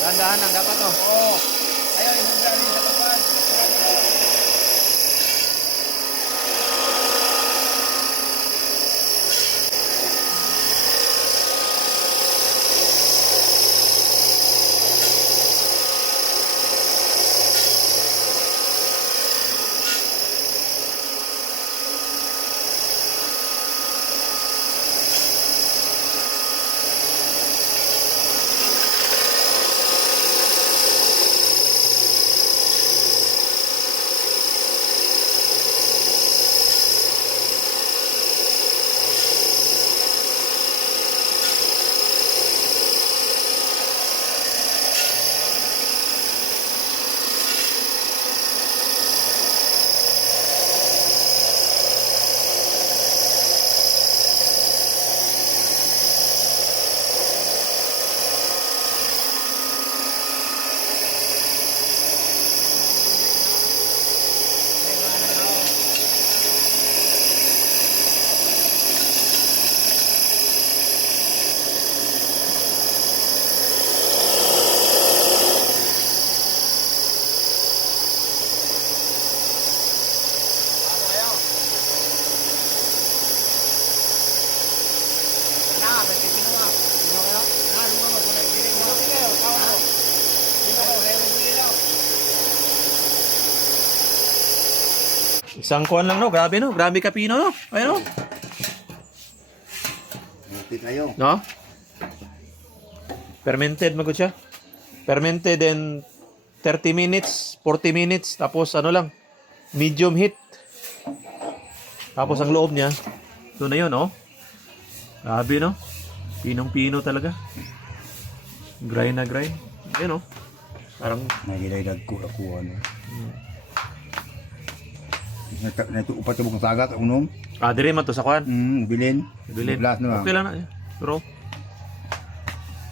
Dahan-dahan lang dapat oh. Oo. Ayaw, inubra rin sa kapan. Isang kuwan lang no, grabe no. Grabe kapino no. Ayun no. Muti kayo. No? Fermented magud siya. Fermented in 30 minutes, 40 minutes, tapos ano lang, medium heat. Tapos ang loob niya, ito na yun, oh. Grabe, no? Pinong-pino talaga. Grind na grind. Ayun, oh. Parang, Nahilaydag ko ako ano. Natuupat mo kong sagat, unom. dire man to sa kuwan. Bilin. Bilin. Blas na. Okay lang na. Pero,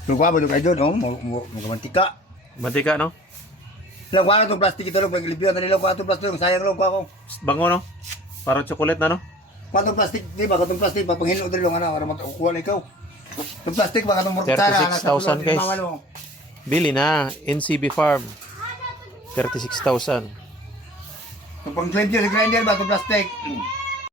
So, kwa ba kayo doon, magamantika. mantika, no? Lang, wala itong plastic ito lang, paglibyan na nila, kwa itong plastic, sayang lang kwa ako. Bango, no? Parang chocolate na, no? Kwa itong plastic, di ba, itong plastic, pagpanghinlo din lang, ano, para makakuha na ikaw. Itong plastic, baka itong murkutsara. 36,000 guys. Bili na, NCB Farm. 36,000. Itong pang-grinder ba, itong plastic.